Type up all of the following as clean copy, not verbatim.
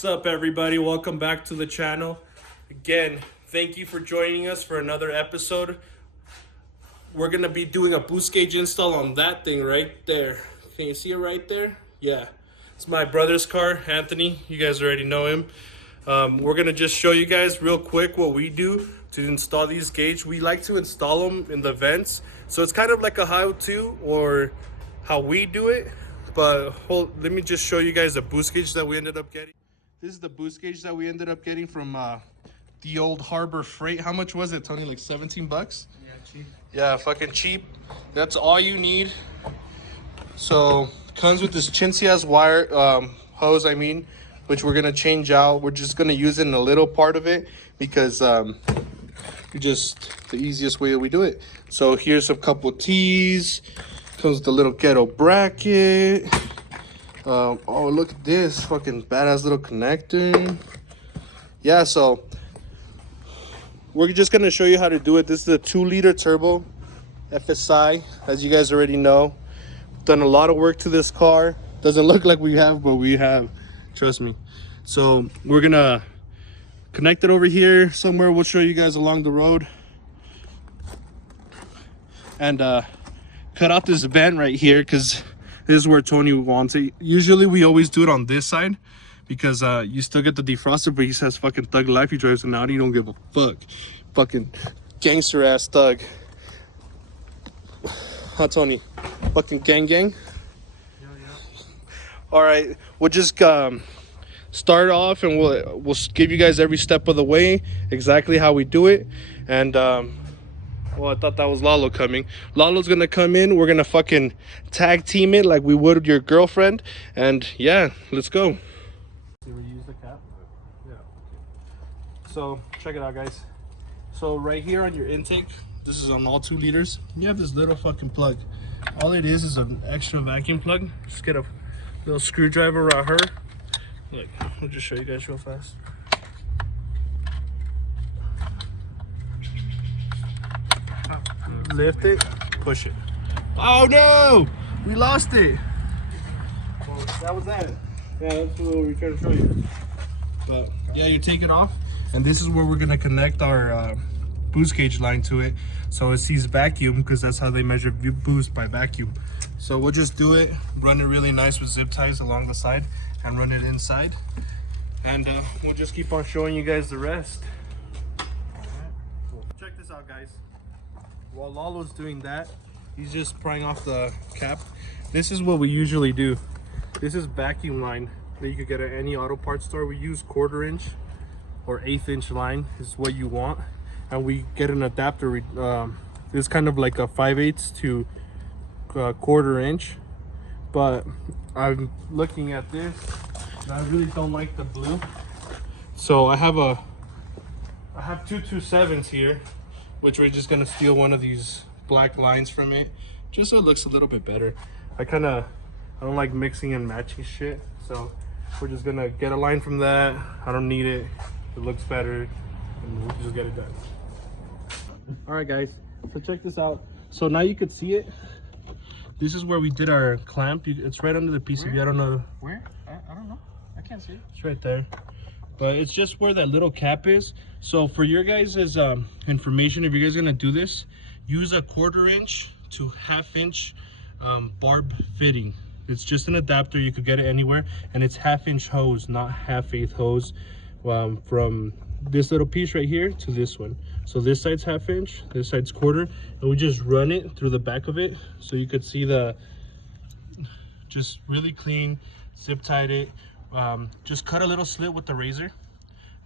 What's up, everybody? Welcome back to the channel. Again, thank you for joining us for another episode. We're going to be doing a boost gauge install on that thing right there. Can you see it right there? Yeah. It's my brother's car, Anthony. You guys already know him. We're going to just show you guys real quick what we do to install these gauges. We like to install them in the vents. So it's kind of like a how-to or how we do it. But let me just show you guys the boost gauge that we ended up getting. This is the boost gauge that we ended up getting from the old Harbor Freight. How much was it, Tony? Like 17 bucks? Yeah, cheap. Yeah, fucking cheap. That's all you need. So, comes with this chintzy ass wire hose, which we're gonna change out. We're just gonna use it in a little part of it because just the easiest way that we do it. So here's a couple T's. Comes with the little ghetto bracket. Oh, look at this fucking badass little connector. Yeah, so we're just gonna show you how to do it. This is a 2-liter turbo FSI, as you guys already know. Done a lot of work to this car. Doesn't look like we have, but we have, trust me. So we're gonna connect it over here somewhere. We'll show you guys along the road, and cut out this vent right here because this is where Tony wants it. Usually we always do it on this side because you still get the defroster, but he says fucking thug life. He drives an Audi, don't give a fuck. Fucking gangster ass thug. Huh, Tony? Fucking gang. Yeah. All right, we'll just start off and we'll give you guys every step of the way exactly how we do it. And well, I thought that was Lalo coming. Lalo's gonna come in. We're gonna fucking tag team it like we would with your girlfriend. And yeah, let's go. Did we use the cap? Yeah. So check it out, guys. So right here on your intake, this is on all 2 liters. You have this little fucking plug. All it is an extra vacuum plug. Just get a little screwdriver around her. Look, I'll just show you guys real fast. Lift it, push it. Oh no! We lost it. Well, that was that. Yeah, that's what we were trying to show you. But yeah, you take it off, and this is where we're gonna connect our boost gauge line to it. So it sees vacuum because that's how they measure boost, by vacuum. So we'll just do it, run it really nice with zip ties along the side, and run it inside. And we'll just keep on showing you guys the rest. Alright, cool. Check this out, guys. While Lalo's doing that, he's just prying off the cap. This is what we usually do. This is vacuum line that you could get at any auto parts store. We use 1/4 inch or 1/8 inch line is what you want, and we get an adapter. It's kind of like a 5/8 to 1/4 inch. But I'm looking at this, and I really don't like the blue. So I have 2 2.7s here, which we're just gonna steal one of these black lines from it, just so it looks a little bit better. I don't like mixing and matching shit, so we're just gonna get a line from that. I don't need it. It looks better, and we'll just get it done. All right, guys. So check this out. So now you could see it. This is where we did our clamp. It's right under the PCB. Where? I don't know. Where? I don't know. I can't see it. It's right there. But it's just where that little cap is. So for your guys' information, if you guys are gonna do this, use a 1/4 inch to 1/2 inch barb fitting. It's just an adapter. You could get it anywhere, and it's 1/2 inch hose, not 1/2 hose, from this little piece right here to this one. So this side's 1/2 inch, this side's 1/4, and we just run it through the back of it, so you could see just really clean, zip tied it. Just cut a little slit with the razor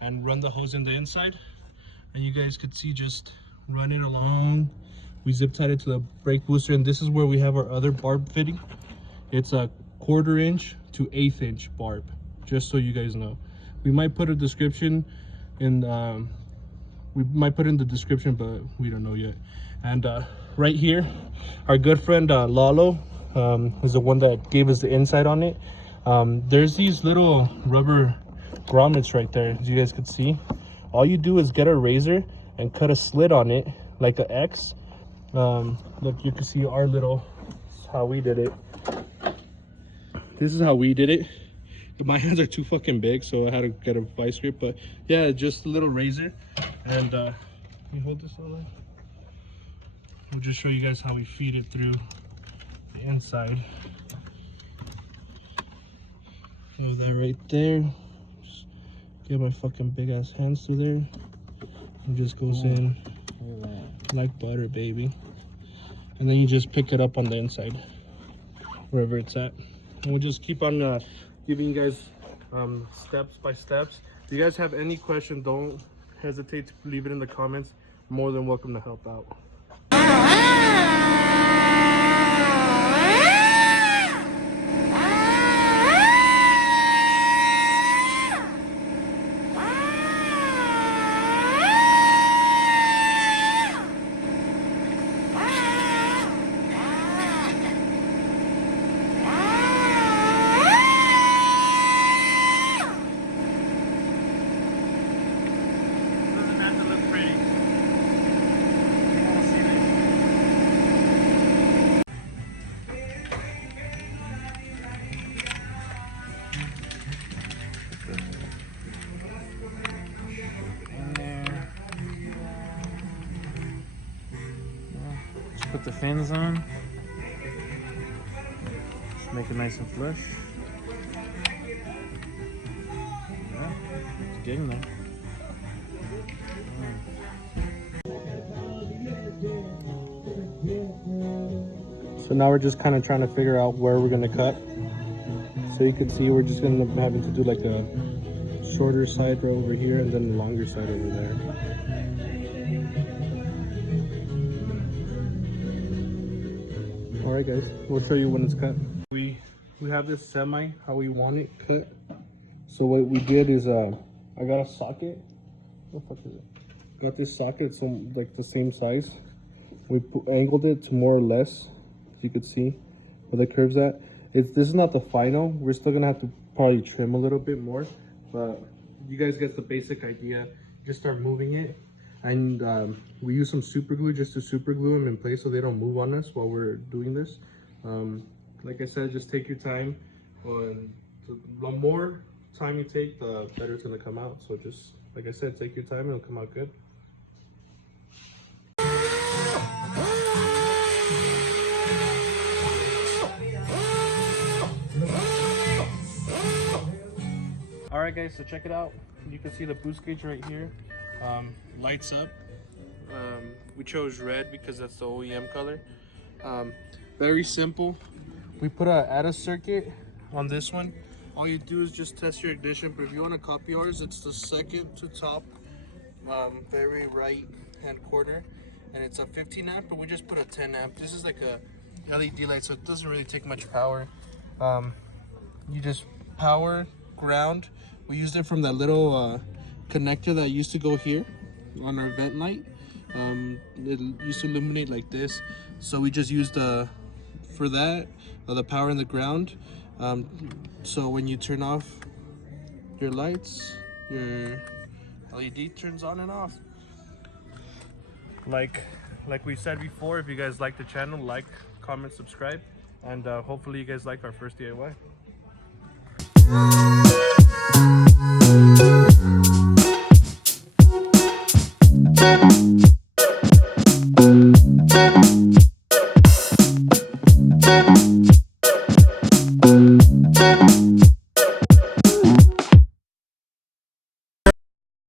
and run the hose in the inside, and you guys could see, just run it along. We zip tied it to the brake booster, and this is where we have our other barb fitting. It's a 1/4 inch to 1/8 inch barb, just so you guys know. We might put a description in the description, but we don't know yet. And right here, our good friend Lalo is the one that gave us the insight on it. There's these little rubber grommets right there, as you guys could see. All you do is get a razor and cut a slit on it like an X. Look, you can see our little, how we did it. This is how we did it. My hands are too fucking big, so I had to get a vice grip. But yeah, just a little razor. And can you hold this all right? We'll just show you guys how we feed it through the inside. Move that right there. Just get my fucking big ass hands through there. It just goes in like butter, baby. And then you just pick it up on the inside, wherever it's at. And we'll just keep on giving you guys steps by steps. If you guys have any question, don't hesitate to leave it in the comments. More than welcome to help out. Put the fins on. Just make it nice and flush. Yeah, it's getting there. So now we're just kind of trying to figure out where we're gonna cut. So you can see we're just gonna end up having to do like a shorter side right over here and then the longer side over there. Alright guys, we'll show you when it's cut. We have this semi how we want it cut. So what we did is I got a socket. What the fuck is it? Got this socket, so like the same size. We angled it to more or less, as you could see where the curves at. This is not the final. We're still gonna have to probably trim a little bit more, but you guys get the basic idea. Just start moving it. And we use some super glue just to super glue them in place so they don't move on us while we're doing this. Like I said, just take your time. The more time you take, the better it's gonna come out. So just, like I said, take your time and it'll come out good. Alright guys, so check it out. You can see the boost gauge right here. Lights up. We chose red because that's the OEM color. Very simple. We put a ADA circuit on this one. All you do is just test your ignition, but if you want to copy ours, it's the second to top, very right hand corner, and it's a 15 amp, but we just put a 10 amp. This is like a LED light, so it doesn't really take much power. You just power, ground. We used it from that little connector that used to go here on our vent light. It used to illuminate like this, so we just used for that the power and the ground. So when you turn off your lights, your LED turns on and off. Like we said before, if you guys like the channel, like, comment, subscribe, and hopefully you guys like our first DIY.